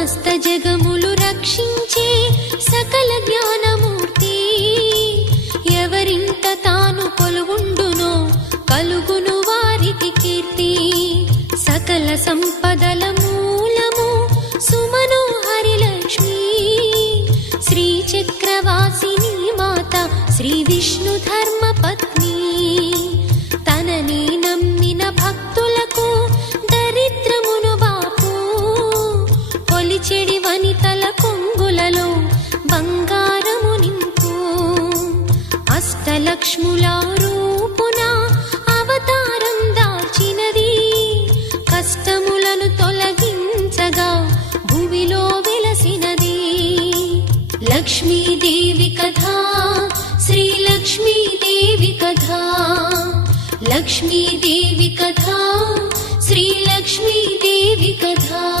సమస్త జగములు రక్షించే సకల జ్ఞానమూర్తి, ఎవరింట తాను కొలువుండునో కలుగును వారికి కీర్తి. సకల సంపదల మూలము సుమనోహరి లక్ష్మి, శ్రీ చక్రవాసిని మాత శ్రీ విష్ణు ధర్మ పత్ని. తనని నమ్మిన భక్తులకు దరిద్రమును బాపు, కొలిచెడి వనితల కొంగులలో బంగారము నింపు. అష్టలక్ష్ముల రూపున అవతారం దాల్చినది, కష్టములను తొలగించగా భూమిలో వెలసినది. లక్ష్మీదేవి కథ, శ్రీ లక్ష్మీదేవి కథ, లక్ష్మీదేవి కథ, శ్రీ లక్ష్మీదేవి కథ.